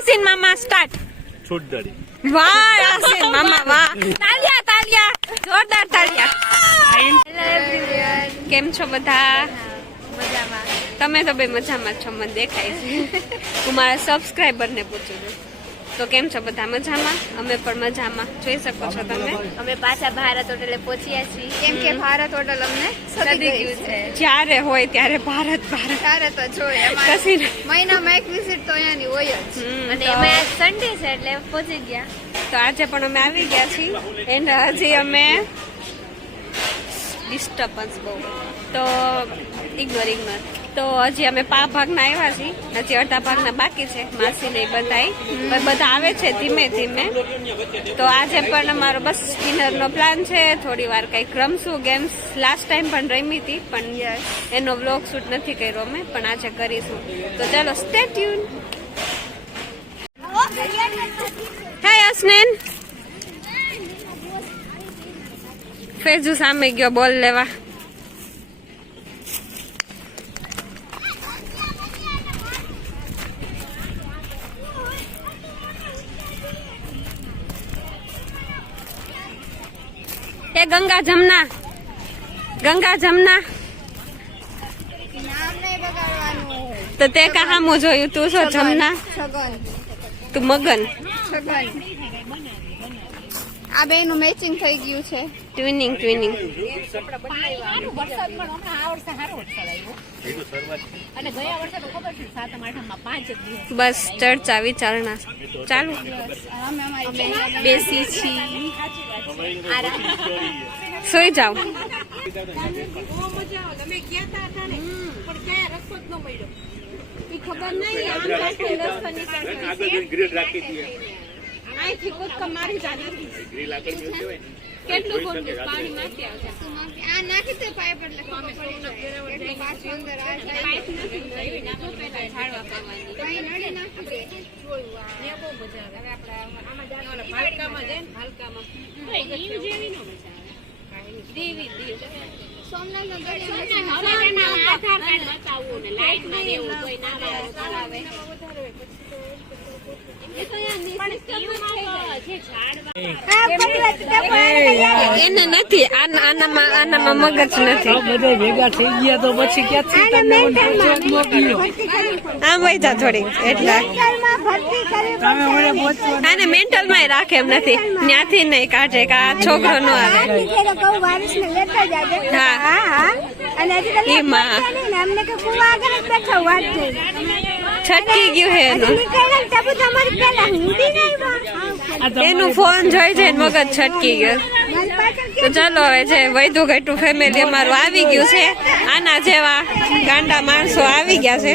યાસીન મામા સ્ટાર્ટ છૂટ દડી વાહ યાસીન મામા વાહ. તાલિયા તાલિયા. જોરદાર તાલિયા. કેમ છો બધા? તમે તો બે મજામાં છો મને દેખાય છે. હું મારા સબસ્ક્રાઇબર ને પૂછું છું. તો કેમ છો? બધા મજામાં? અમે પણ મજામાં. જોઈ શકો છો તમે. અમે પાછા ભારત હોટલે પહોંચ્યા છીએ. કેમ કે ભારત હોટલ અમને સદી ગયું છે. જ્યારે હોય ત્યારે ભારત ભારત. ત્યારે તો જોઈએ અમારે કસી મહિનામાં એક વિઝિટ તો અહીંયાની હોય જ. અને એમાં સન્ડે છે એટલે પહોંચી ગયા. તો આજે પણ અમે આવી ગયા છીએ. એન્ડ હજી અમે ડિસ્ટર્બન્સ બહુ. તો ઇગ્નોર ઇગ્નોર તો હજી અમે પા ભાગના આવ્યા છીએ. હજી અડધા ભાગના બાકી છે. માસી ને બધાય. પણ બધા આવે છે ધીમે ધીમે. તો આજે પણ અમારો બસ ડિનરનો પ્લાન છે. થોડી વાર કંઈક રમશું. ગેમ્સ લાસ્ટ ટાઈમ પણ રમી હતી પણ એનો વ્લોગ શૂટ નથી કર્યો અમે પણ આજે કરીશું. તો ચાલો સ્ટે ટ્યુન હાય અસ્નેન ફેજુ સામે ગયો બોલ લેવા. એ ગંગા જમના. ગંગા જમના. તો તે કહામું જોયું? તું શું જમના? તું મગન? આ બે નું મેચિંગ થઈ ગયું છે. ટ્વિનિંગ ટ્વિનિંગ બસ ચર્ચા વિચારણા ચાલુ. બેસી છી સુઈ જાઓ. રાખી દઈએ. કેટલું ખોટું? પાણી માંથી આવશે આ નાખી દે પાઇપ એટલે ખબર પડી જાય. એટલે પાછું અંદર આ પાઇપ નથી નાખો પહેલા ઝાડવા પાવાની કઈ નડી નાખી દે. ને બહુ મજા આવે. હવે આપણે આમાં જાનો ઓલા ભાલકામાં જાય ને ભાલકામાં. ઈવ જેવી નો મજા આવે. દેવી દેવી. સોમનાથ નગર આધાર કાર્ડ બતાવવું ને લાઈટમાં એવું કોઈ ના દરિયા એને નથી આના- આનામાં આનામાં મગજ નથી. બધા ભેગા થઈ ગયા તો પછી ક્યાંથી તમને મોકલ્યો? આમ જા થોડી એટલે. તમે આને મેન્ટલમાં રાખે એમ નથી. ત્યાંથી નહીં કાઢે કે આ છોકરો નો આવે. હા. એમાં છટકી ગયું હે એનું એનું ફોન જોઈ છે મગજ છટકી ગયો તો ચાલો હવે છે વૈધુ ઘટું ફેમિલી અમારું આવી ગયું છે આના જેવા ગાંડા માણસો આવી ગયા છે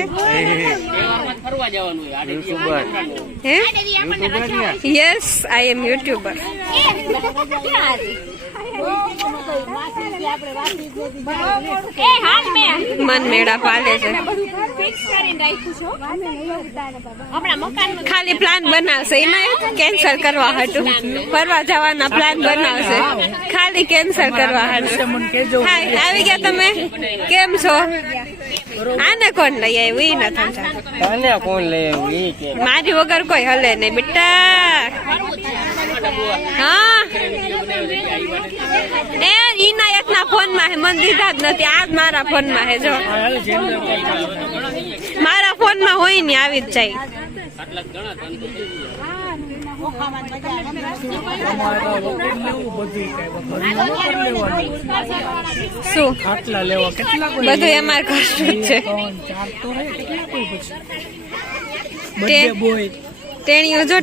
યસ આઈ એમ યુટ્યુબર મન મેળા ખાલી પ્લાન બનાવશે. એમાં કેન્સલ કરવા હતું ફરવા જવાના પ્લાન બનાવશે. ખાલી કેન્સલ કરવા હતું આવી ગયા તમે? કેમ છો? આને કોણ લઈ આવ્યું? ઈ સમજાતું. તને કોણ લઈ આવ્યું? મારી વગર કોઈ હલે નહીં બેટા. હા. એ ઇનાયત ના ફોનમાં હે મન દીધા જ નથી. આજ મારા ફોનમાં હે જો. મારા ફોનમાં હોય ને આવી જ જાય. શું? આટલા લેવા કેટલા બધું છે. Birthday boy. ટેણીયું જો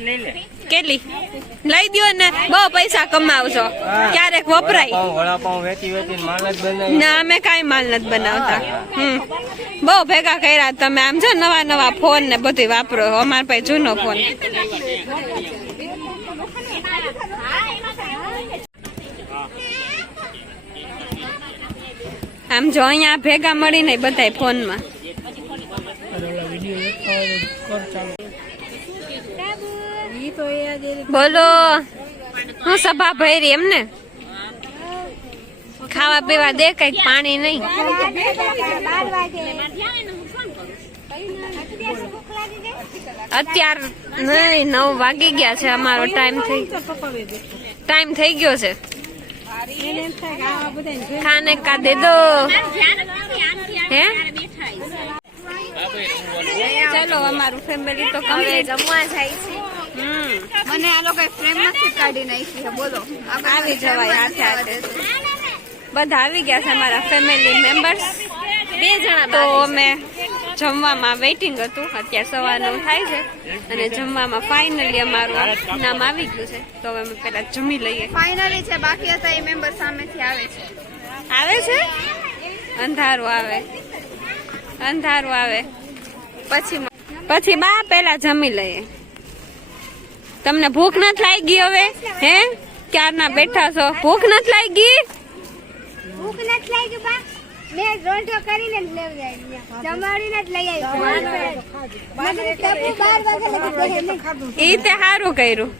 લઈ લે. કેટલી? લઈ દ્યો ને બહુ પૈસા કમાવશો ક્યારેક વપરાય. ના અમે કાંઈ માલ નથી બનાવતા. હમ. બહુ ભેગા કર્યા તમે. આમ છો નવા નવા ફોન ને બધું વાપરો અમાર પાસે જૂનો ફોન. આમ જો અહીંયા ભેગા મળીને બધાય ફોનમાં વીડિયો કર ચાલો બોલો. હું સભા ભરી એમને? ખાવા પીવા દે કંઈક પાણી નહીં. અત્યાર નહીં નવ વાગી ગયા છે. અમારો ટાઈમ થઈ ટાઈમ થઈ ગયો છે. ખાને કા દે દો. હે? ચલો અમારું ફેમિલી તો કમ્પ્લીટ જમવા જાય છે. મને આ લોકો ફ્રેમ નથી કાઢી નાખી બોલો. આવી જવાય હાથે હાથે. બધા આવી ગયા છે અમારા ફેમિલી મેમ્બર્સ બે જણા તો અમે જમવામાં વેઇટિંગ હતું. અત્યારે સવારનું થાય છે. અને જમવામાં ફાઇનલી અમારું નામ આવી ગયું છે. તો હવે અમે પહેલા જમી લઈએ. ફાઇનલી છે બાકી હતા એ મેમ્બર સામેથી આવે છે. આવે છે? અંધારું આવે. અંધારું આવે. પછી પછી બા પહેલા જમી લઈએ. તમને ભૂખ નથી લાગી હવે? હે? ક્યારના બેઠા છો? ભૂખ નથી લાગી? ભૂખ નથી લાગી બા. મેં રોંઢો કરીને જ જમાડીને જ લઈ આવી બાર વાગે લગી ઈ તે સારું કર્યું.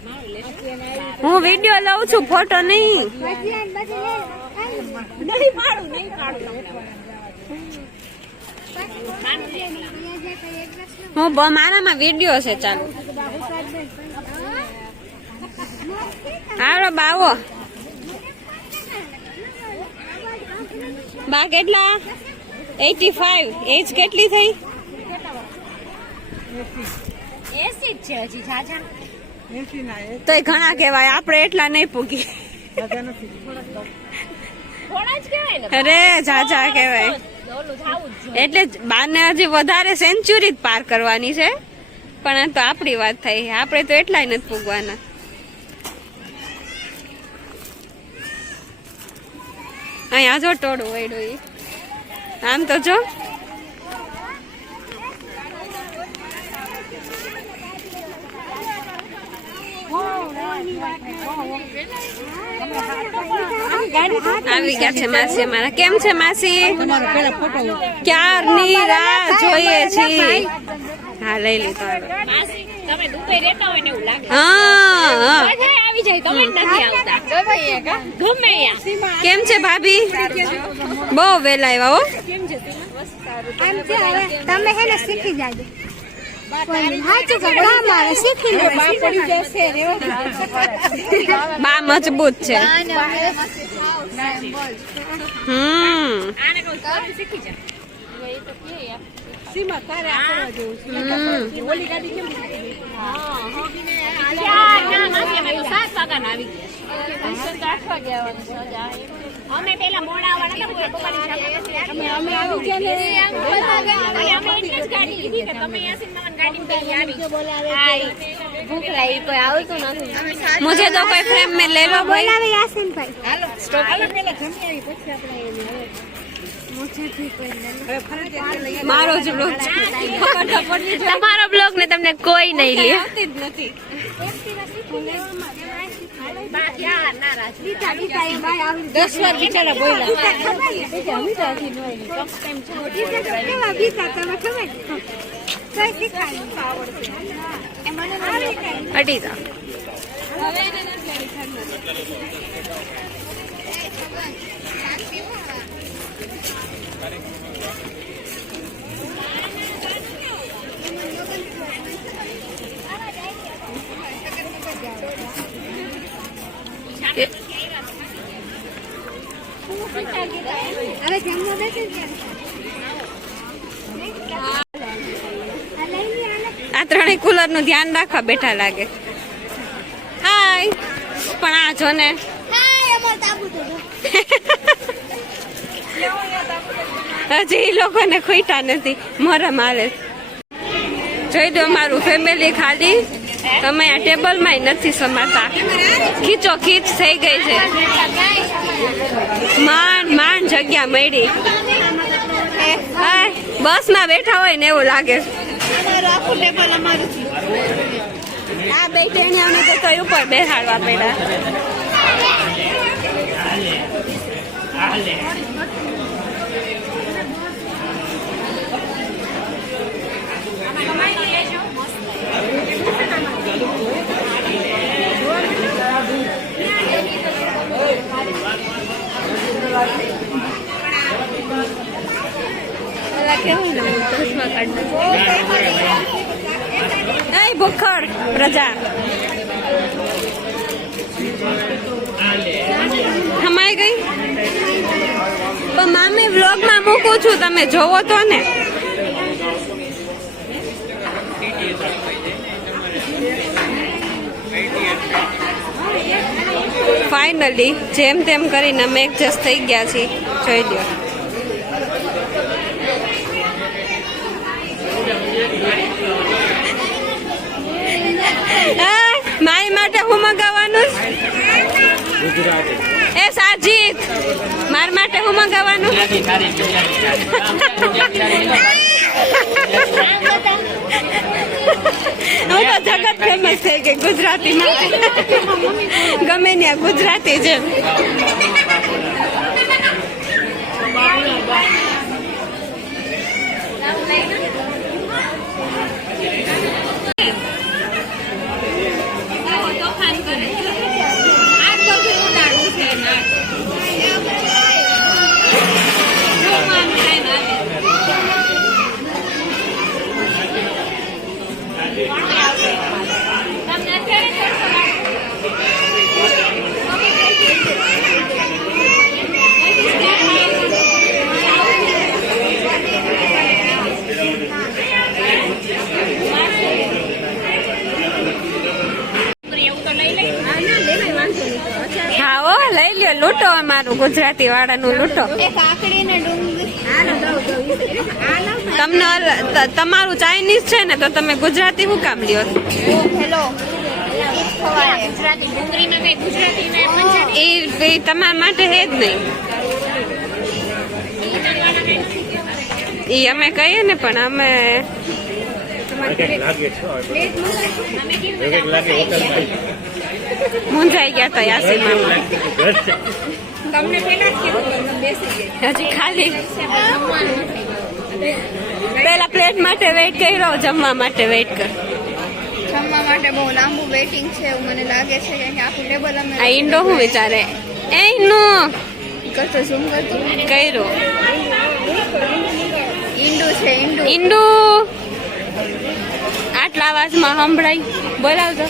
હું વિડિયો લઉં છું ફોટો નહીં. નહીં પાડું નહીં પાડું. હું બ- મારામાં વીડિયો છે ચાલુ. હાલો બાવો. બા કેટલા? Eighty five. એજ કેટલી થઈ? એસી જ છે હજી જાજા. તોય ઘણા કહેવાય આપણે એટલા નહીં પૂગી અરે જાજા કહેવાય. જ એટલે જ બાને હજી વધારે સેન્ચુરી જ પાર કરવાની છે. પણ આ તો આપણી વાત થઈ. આપણે તો એટલાય નથી પૂગવાના. અહીંયા જો ટોળું વળ્યું એ આમ તો જો. આવી ગયા છે માસી અમારા. કેમ છે માસી? ક્યારની રાહ જોઈએ છીએ? હા, લઈ લીધો. તમે દુબઈ રહેતા હોય ને એવું લાગે. હા આવી જાય તમે નથી આવતા. ગમે કેમ છે ભાભી? બહુ વેલા આવ્યા હો. કેમ છે તમે હે ને શીખી જાજો. સાચું કહો બા મારે શીખી લો બા મજબૂત છે. હમ. આને કહું તમે શીખી જા હમ. ચાર ના માસી અમે તો સાત વાગ્યાના આવી ગયા અમે પેલા મોડા આવવાના હતા પપ્પાની સાથે અમે આવી ગયા અમે એટલે જ ગાડી લીધી કે તમે યાસીન મામાની ગાડી પેલી આવી હા, ઈ. મારો જ બ્લોગ તમારો બ્લોગ ને તમને કોઈ નહીં લે. નથી હવે જમવા બેસે આ ત્રણેય કુલરનું ધ્યાન રાખવા બેઠા લાગે. હાય પણ આ જો ને હજી ઈ લોકોને ખૂટા નથી, મરમ હાલે. જોઈ દો અમારું ફેમિલી ખાલી. તમે આ ટેબલમાં નથી સમાતા. ખીચો ખીચ થઈ ગઈ છે. માંડ માંડ જગ્યા મળી. બસમાં બેઠા હોય ને એવું લાગે. આ તો કઈ ઉપર બેસાડવા પડ્યા. કેવું ને ભૂખર પ્રજા. હમાઈ ગઈ? પણ મામી વ્લોગમાં મૂકું છું, તમે જોવો તો ને. ફાઇનલી જેમ તેમ કરીને અમે એડજસ્ટ થઈ ગયા છીએ જોઈ લો મારી માટે હું મગાવવાનું એ સાજીત માર માટે હું મગાવવાનું? હું તો જગત ફેમસ થઈ ગઈ ગુજરાતી માં ગમે ત્યાં ગુજરાતી જેમ એવું તો લઈ લઈ હા ઓ લઈ લ્યો લૂંટો અમારું ગુજરાતી વાળાનું લૂંટો તમને તમારું ચાઇનીઝ છે ને તો તમે ગુજરાતી હું કામ લ્યો? હેલો. એ તમારા માટે હે જ નહીં. એ અમે કહીએ ને પણ અમે લાગે છે? મૂંઝાઈ ગયા હતા યાસીમાં ઘર છે તમને પેલા હજી ખાલી. પેલા પ્લેટ માટે વેઇટ કર્યો જમવા માટે વેઇટ કર. જમવા માટે બહુ લાંબુ વેઇટિંગ છે એવું મને લાગે છે કે આખું ટેબલ અમે આ ઈંડો હું વિચારે? એ નું કરતો ઝૂમ કરતો. કર્યો. ઈંડું છે ઈંડું. ઈંડુ! આટલા અવાજમાં સંભળાય. બોલાવજો.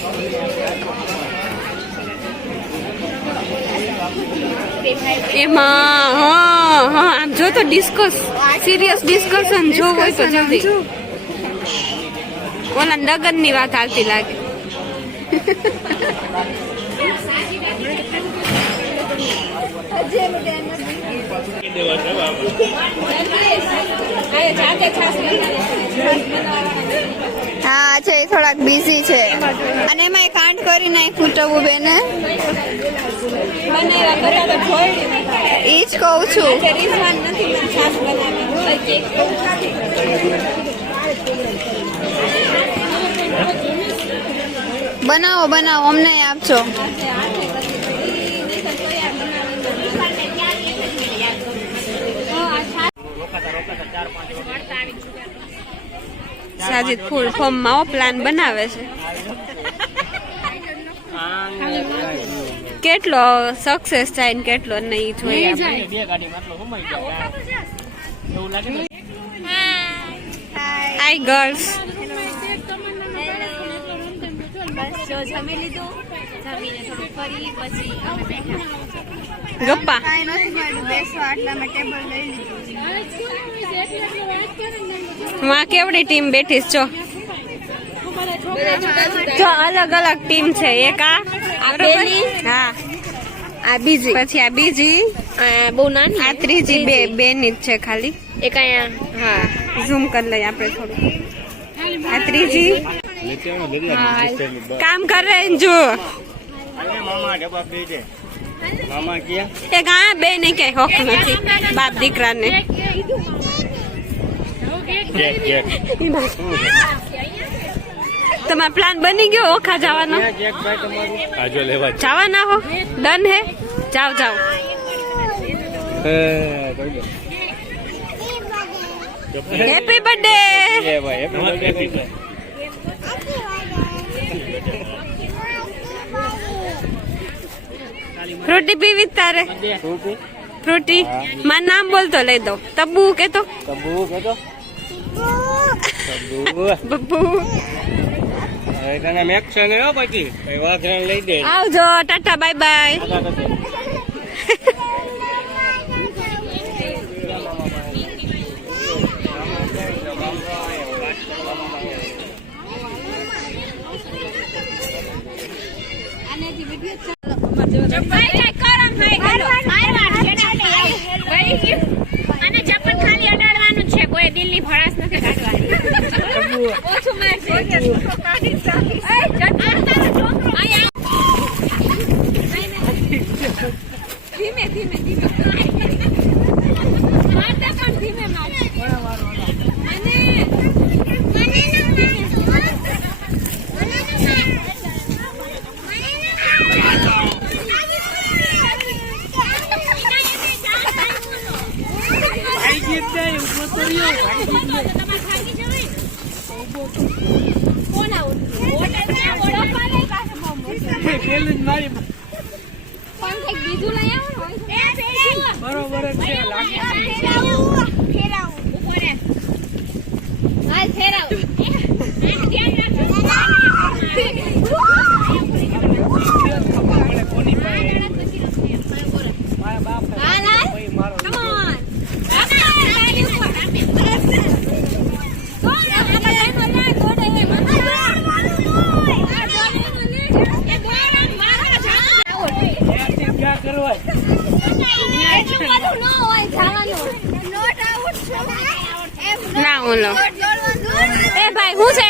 એમાં હા હા આમ જો તો ડિસ્કસ સિરિયસ ડિસ્કશન જો હોય તો જલ્દી. ઓલા ડગનની વાત આવતી લાગે. જાતે હા છે એ થોડાક બિઝી છે. અને એમાં કાંડ કરી નાખ્યું ટબુ બેને એ જ કહું છું. બનાવો બનાવો અમને આપજો. સાજીદ ફૂલ ફોર્મમાં પ્લાન બનાવે છે. કેટલો સક્સેસ થાય ને કેટલો નહીં જોઈએ. હાય ગર્લ્સ બસ જો જમી લીધું. જમીને થોડું ફરી પછી અમે બેઠા. ગપ્પા. મેં ટેબલ લઈ લીધું. માં કેવડી ટીમ બેઠી છો જો? જો અલગ અલગ ટીમ છે. એક આ પેલી? હા. આ બીજી? પછી આ બીજી. બહુ નાની આ ત્રીજી બે બે ની જ છે ખાલી. એક અહીંયા. હા. ઝૂમ કરી લઈએ આપણે થોડું. આ ત્રીજી. કામ કર જો. हैं મામા ડબ્બા પી દે. મામા ક્યાં એક આ બે ને કે હોક નથી. બાપ દીકરાને. તમારો પ્લાન બની ગયો ઓખા જવાનો? આજો લેવા જવાના હો. ડન હે. જાઓ જાઓ. હેપી બર્થડે એ ભાઈ happy birthday. ફ્રૂટી પીવી તારે? ફ્રૂટી મારું નામ બોલતો લઈ દો. તબ્બુ કે તો તબ્બુ. કહેતો? બબ્બુ તને મેક્સો ને હો પછી. વાઘરણ લઈ દે. આવજો ટાટા બાય બાય આગળ પછી. ભાઈ કઈ કરમ ભાઈ મારવાડ છે ને વહી ગયું અને ચપ્પલ ખાલી અડાડવાનું જ છે કોઈ દિલની ભડાસ નથી કાઢવાની ઓછું મારશે એ, જટ- આ તારો છોકરો. અહીંયા ધીમે ધીમે ધીમે મારતા પણ ધીમે માર મને આઈ ગઈ જ નહીં, ઊભો તો રહ્યો. પેલું જ મારી બરોબર જ છે લાગે ખબર પડે કોની પાસે મારા બાપ ભાઈ મારો ત્યાંથી ક્યાં કરવા ના હું લો એ ભાઈ હું છે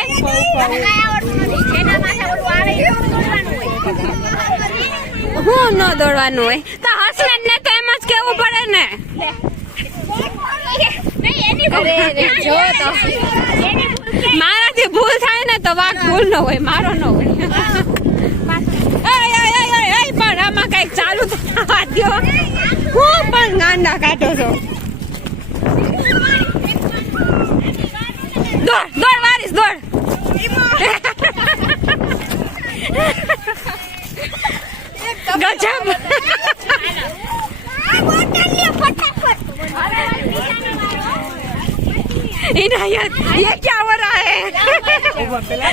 હું ન દોડવાનું હોય. તો હસબન્ડ ને તો એમ જ કેવું પડે ને? મારાથી ભૂલ થાય ને તો વાક ભૂલ ન હોય, મારો ન હોય. પણ આમાં કંઈક ચાલુ થવા હું પણ ગાંડા કાઢો છો? દોડ દોડ. इनायत ये क्या हो रहा है ઉભા પેલા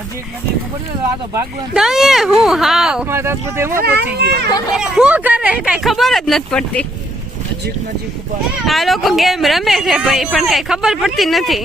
નજીક નજીક ઉપર છે, આ તો ભાગવાન નહીં હું હાવ મારા તો બધે એમાં પહોંચી ગયો હું કરે કઈ ખબર જ નથી પડતી નજીક નજીક ઉપર આ લોકો ગેમ રમે છે ભાઈ પણ કઈ ખબર પડતી નથી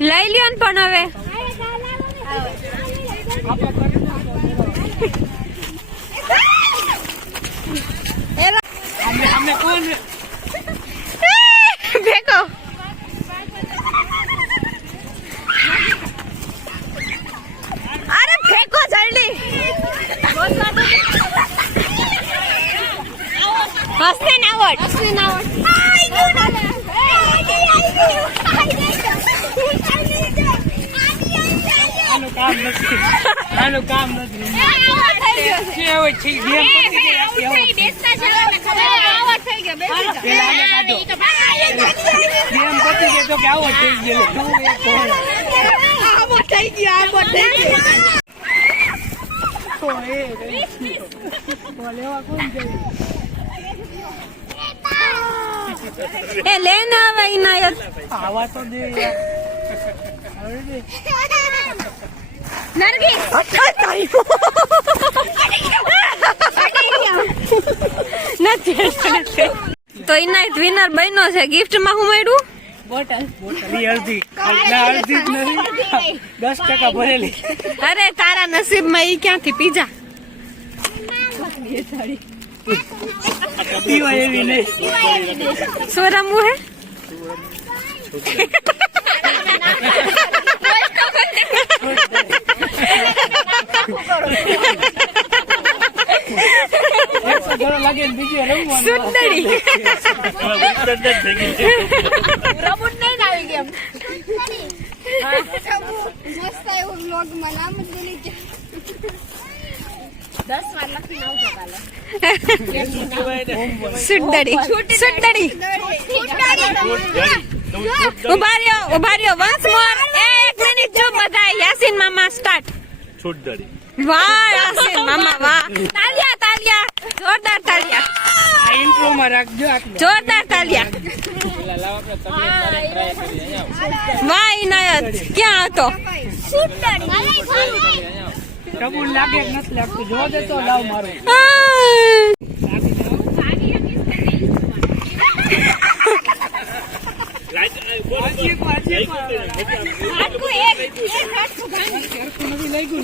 લઈ લ્યો ને પણ હવે આપણે અમે અમે કોણ ફેંકો અરે ફેંકો જલ્દી હસને નાવડ આનું કામ નથી આનું કામ નથી કે હવે છે. ગેમ પતી ગઈ આખી હવે પેલા આને કાઢો. ગેમ પતી ગઈ તો કે આવો થઈ ગયો તું એક કોણ તો એ રહી ગયો. તો લેવા કોણ જાય? એ લેને આવે આવા તો દે. યાર. હવે દે. નરગીસ નથી. તો ઇનાયત વિનર બન્યો છે ગિફ્ટમાં હું મળ્યું બોટલ અડધી અડધી જ દસ ટકા ભરેલી અરે તારા નસીબમાં ઈ ક્યાંથી પીઝા પીવાય શું રમવું હે એકસો ઘણો લાગે ને બીજી રમવાનું સુંદરી રમૂજ નહીં ને આવી ગેમ મસ્ત એવું વ્લોગમાં નામ જ ભૂલી ગયા દસ વાર લખીને આવજો કાલે સુંદરી સુંદરી ઊભા રહ્યો ઊભા રહ્યો વન્સ મોર એક મિનિટ જો બધા યાસીન મામા સ્ટાર્ટ છૂટદડી વાહ યાસીન મામા વાહ તાલિયા તાલિયા જોરદાર તાલિયા આ માં રાખજો જોરદાર તાલિયા વાહ ઇનાયત. ક્યાં હતો? કબૂલ લાગે કે નથી લાગતું? જો દે તો લાવ મારું.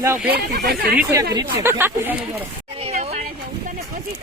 લાવ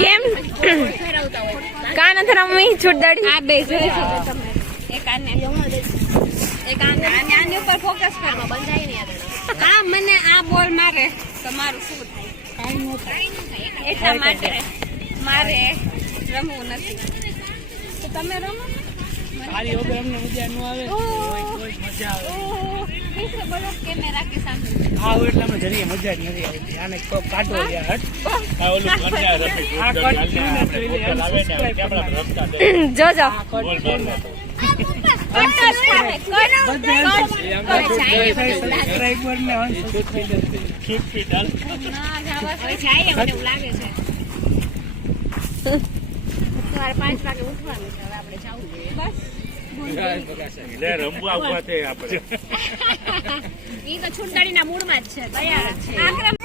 કેમ? કા નથી રમવી? છૂટદડી આ બે જોઈ શકો તમે. એક આને. એક આને. ઉપર ફોકસ કરો. બંધાય નહીં આ મને આ બોલ મારે. તમારું શું? એટલા માટે મારે રમવું નથી. તો તમે રમો તારી વગર અમને મજા ન આવે. કોઈ મજા આવે. કેમેરા કે સામે? આ એટલે અમે જરીએ મજા જ નથી આવતી. આને કોક કાઢો યાર હટ. આ ઓલું કન્યા રમે આ કટ હાલને આપણે એટલે હોટલ આવે ને subscribe રમતા જોજો ને છે પાંચ વાગે ઉઠવાનું છે હવે આપણે જવું જોઈએ લે રમવા ઊભા થઈ આપણે ઈ તો છૂટદાડીના મૂળમાં જ છે તૈયાર છે આક્રમ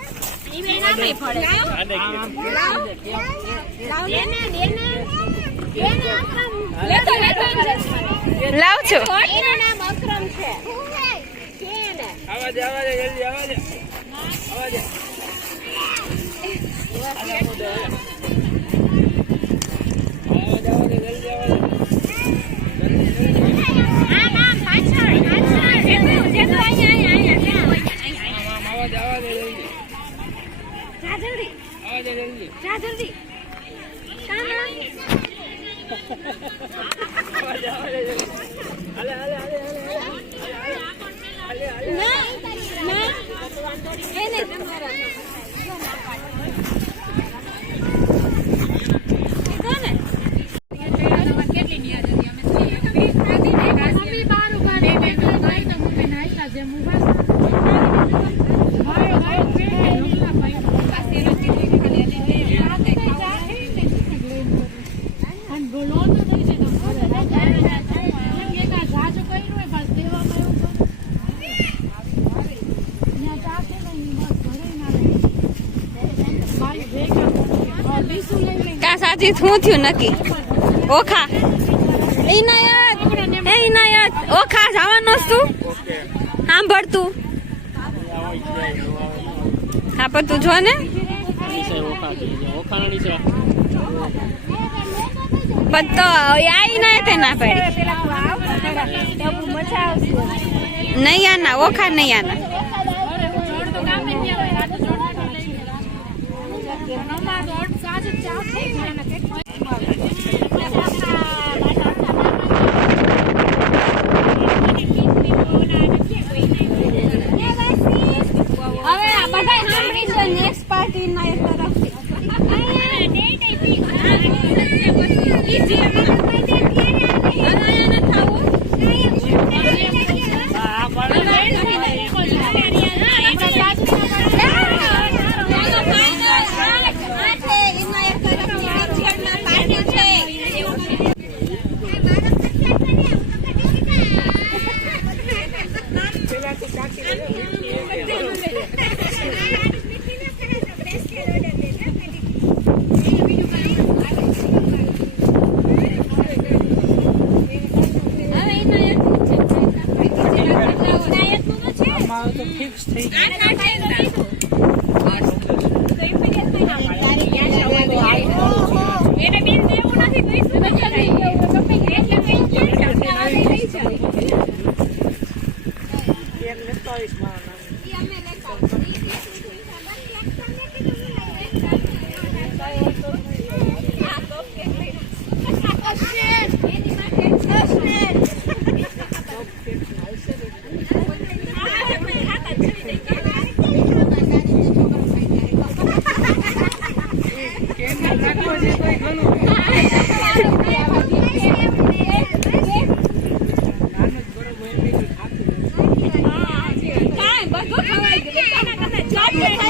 ઈ બે પડે લાવ છો એનું નામ અક્રમ છે આવા દે આવા દે જલ્દી આવા દે દે જલ્દી. જા જલ્દી આવા દે જલ્દી જા જલ્દી કામ શું થયું નક્કી? ઓખા. ઇનાયત એ ઇનાયત ઓખા, જવાનો તું. સાંભળ તું. હા, પણ તું જો ને. પણ તો આ ઇનાયત ના પાડી. નહીં આના, ઓખા નહીં આના. a down payment on a big one. કરતા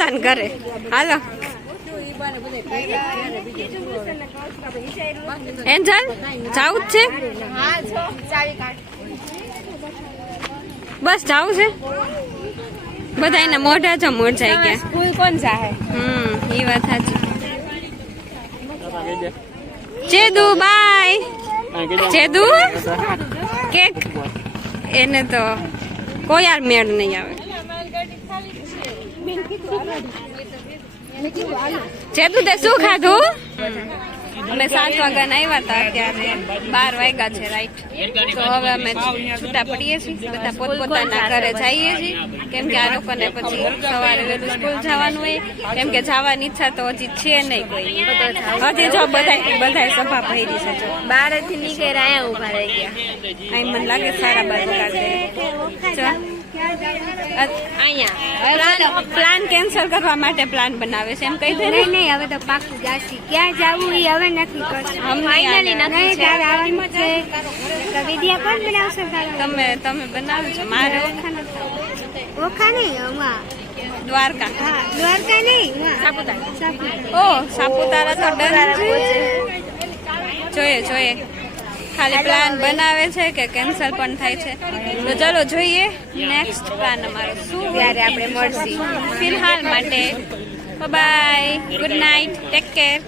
પોતપોતાને કરે હાલો. એન્જલ જાવું જ છે? બસ જાવું છે. બધા એના મોઢા જ મોરજાઈ ગયા સ્કૂલ કોણ જાહે? હમ એ વાત સાચી. ચેદુ બાય. ચેદુ કેક. એને તો કોઈ યાર મેળ નહીં આવે. ચેદુ તે શું ખાધું? અમે સાત વાગ્યા આવ્યા હતા અત્યારે. બાર વાગ્યા છે રાઈટ તો હવે અમે છૂટા પડીએ છીએ. બધા પોતપોતાના ઘરે જઈએ છીએ. કેમ કે આ લોકોને પછી સવારે વહેલું સ્કૂલ જવાનું હોય. કેમ કે જવાની ઈચ્છા તો હજી છે નહીં કોઈ. હજી જો બધા બધા સભા ભરી છે જો. બારથી નીકળે આયા ઊભા રહી ગયા. અહીં મને લાગે સારા બાજુ કાઢે. અહીંયા પ્લાન કેન્સલ કરવા માટે પ્લાન બનાવે છે. એમ કહી દે નહીં નહીં હવે તો પાકું જાશી. ક્યાં જવું એ હવે નક્કી કરશું અમને નક્કી છે. આવવાનું છે. તો વિદ્યા કોણ બનાવશે તમે તમે બનાવો છો મારે ઓખા નથી ઓખા નહીં અમા દ્વારકા. હા દ્વારકા નહીં સાપુતારા. સાપુતારા. ઓ સાપુતારા તો ડર જોઈએ જોઈએ. ખાલી પ્લાન બનાવે છે કે કેન્સલ પણ થાય છે. તો ચલો જોઈએ નેક્સ્ટ પ્લાન અમારો. શું ત્યારે આપણે મળશે. ફિલહાલ માટે. Bye good night take care